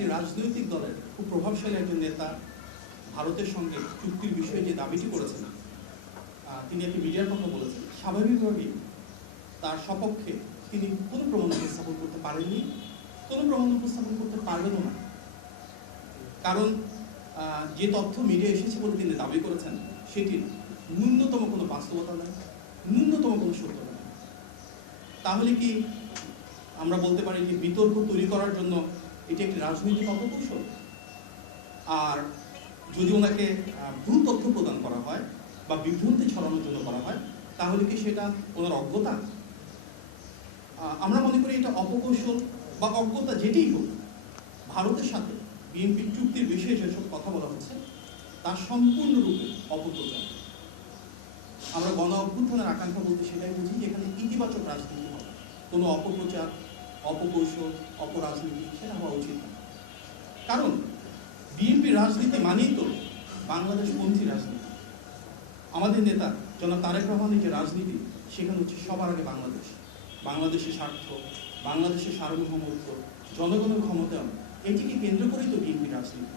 একটি রাজনৈতিক দলের খুব প্রভাবশালী একজন নেতা ভারতের সঙ্গে চুক্তির বিষয়ে যে দাবিটি করেছেন, তিনি একটি মিডিয়ার কথা বলেছেন, স্বাভাবিকভাবেই তার সপক্ষে তিনি কোনো প্রমাণ উপস্থাপন করতে পারেননি, কোনো প্রমাণ উপস্থাপন করতে পারবেনও না। কারণ যে তথ্য মিডিয়া এসেছে বলে তিনি দাবি করেছেন সেটির ন্যূনতম কোনো বাস্তবতা নেই, ন্যূনতম কোনো সত্যতা নেই। তাহলে কি আমরা বলতে পারি যে বিতর্ক তৈরি করার জন্য এটি একটি রাজনৈতিক অপকৌশল? আর যদি ওনাকে ভুল তথ্য প্রদান করা হয় বা বিভ্রান্তি ছড়ানোর জন্য করা হয়, তাহলে কি সেটা ওনার অজ্ঞতা? আমরা মনে করি এটা অপকৌশল বা অজ্ঞতা যেটাই হোক, ভারতের সাথে বিএনপির চুক্তির বিষয়ে যেসব কথা বলা হচ্ছে তা সম্পূর্ণরূপে অপপ্রচার। আমরা গণ অভ্যুত্থানের আকাঙ্ক্ষা বলতে সেটাই বুঝি যে এখানে ইতিবাচক রাজনীতি হবে, কোনো অপপ্রচার, অপকৌশল, অপরাজনীতি সেটা হওয়া উচিত না। কারণ বিএনপির রাজনীতি মানেই তো বাংলাদেশপন্থী রাজনীতি। আমাদের নেতা জনাব তারেক রহমানের যে রাজনীতি, সেখানে হচ্ছে সবার আগে বাংলাদেশ, বাংলাদেশের স্বার্থ, বাংলাদেশের সার্বভৌমত্ব, জনগণের ক্ষমতায়ন, এটিকে কেন্দ্র করেই তো বিএনপির রাজনীতি।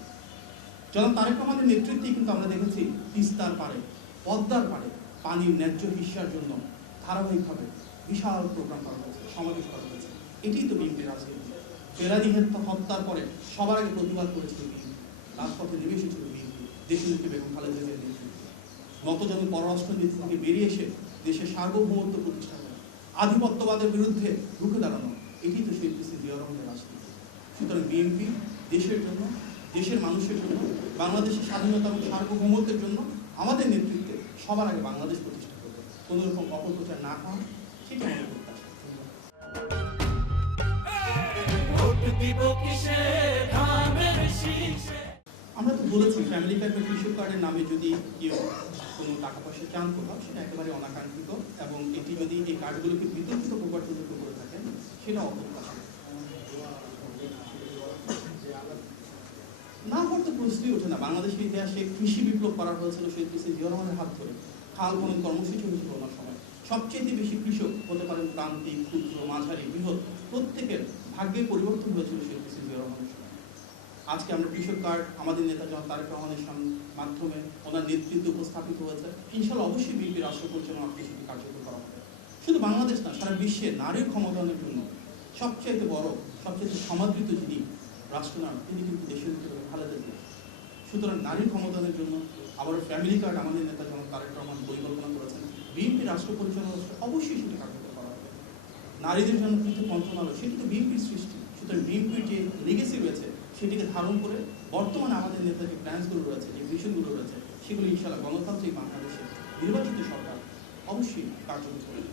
জনাব তারেক রহমানের নেতৃত্বে কিন্তু আমরা দেখেছি তিস্তার পাড়ে, পদ্মার পাড়ে পানির ন্যায্য হিস্যার জন্য ধারাবাহিকভাবে বিশাল প্রোগ্রাম করা হয়েছে, সমাবেশ করা হয়েছে। এটিই তো বিএনপির রাজনীতি। ফেরানি হত্যার পরে সবার আগে প্রতিবাদ করেছিল বিএনপি, রাজপথে নেমে এসেছিল বিএনপি, দেশনেত্রী বেগম খালেদা জিয়ার নেতৃত্বে। নতজানু পররাষ্ট্র নীতি থেকে বেরিয়ে এসে দেশের সার্বভৌমত্ব প্রতিষ্ঠা করা, আধিপত্যবাদের বিরুদ্ধে রুখে দাঁড়ানো, এটি তো শহীদ প্রেসিডেন্ট জিয়া রহমানের রাজনীতি। সুতরাং বিএনপি দেশের জন্য, দেশের মানুষের জন্য, বাংলাদেশের স্বাধীনতা এবং সার্বভৌমত্বের জন্য আমাদের নেতৃত্বে সবার আগে বাংলাদেশ প্রতিষ্ঠা করবে। কোনো রকম অপপ্রচার না হয় সেটা আমাদের প্রত্যাশা। আমরা তো বলেছি ফ্যামিলি প্যাক বা কৃষক কার্ডের নামে যদি কেউ কোনো টাকা পয়সা চান কোথাও, সেটা একেবারে অনাকাঙ্ক্ষিত, এবং এটি যদি এই কার্ডগুলোকে বিতর্কিত প্রবর্তিত করে থাকেন সেটা অপ্রত্যাশিত। না হওয়ার তো প্রশ্নই ওঠে না। বাংলাদেশের ইতিহাসে কৃষি বিপ্লব করা হয়েছিল শহীদ প্রেসিডেন্ট জিয়া রহমানের হাত ধরে, খাল খনন কর্মসূচি হয়েছিল ওনার সময়। সবচেয়ে বেশি কৃষক হতে পারেন প্রান্তিক, ক্ষুদ্র, মাঝারি, বৃহৎ, প্রত্যেকের ভাগ্যের পরিবর্তন হয়েছিল শহীদ প্রেসিডেন্ট জিয়া রহমানের সময়। আজকে আমরা কৃষক কার্ড আমাদের নেতা জনাব তারেক রহমানের মাধ্যমে ওনার নেতৃত্বে উপস্থাপিত হয়েছে। ইনশাআল্লাহ অবশ্যই বিএনপি রাষ্ট্র পরিচালনা সেটি কার্যকর করা হবে। শুধু বাংলাদেশ না, সারা বিশ্বে নারীর ক্ষমতায়নের জন্য সবচাইতে বড়, সবচেয়ে সমাদৃত যিনি রাষ্ট্রনায়ক, তিনি কিন্তু দেশের ভিতরে খালেদা জিয়া। সুতরাং নারীর ক্ষমতায়নের জন্য আবার ফ্যামিলি কার্ড আমাদের নেতা জনাব তারেক রহমান পরিকল্পনা করেছেন। বিএনপি রাষ্ট্র পরিচালনা অবশ্যই সেটি কার্যকর করা হবে। নারীদের জন্য কিন্তু মন্ত্রণালয়, সেটি তো বিএনপির সৃষ্টি। সুতরাং বিএনপির যে লেগেসি রয়েছে সেটিকে ধারণ করে বর্তমানে আমাদের নেতার যে প্ল্যান্সগুলো রয়েছে, যে ভিশনগুলো রয়েছে, সেগুলো ইনশাআল্লাহ গণতান্ত্রিক বাংলাদেশে নির্বাচিত সরকার অবশ্যই কার্যকর করবে।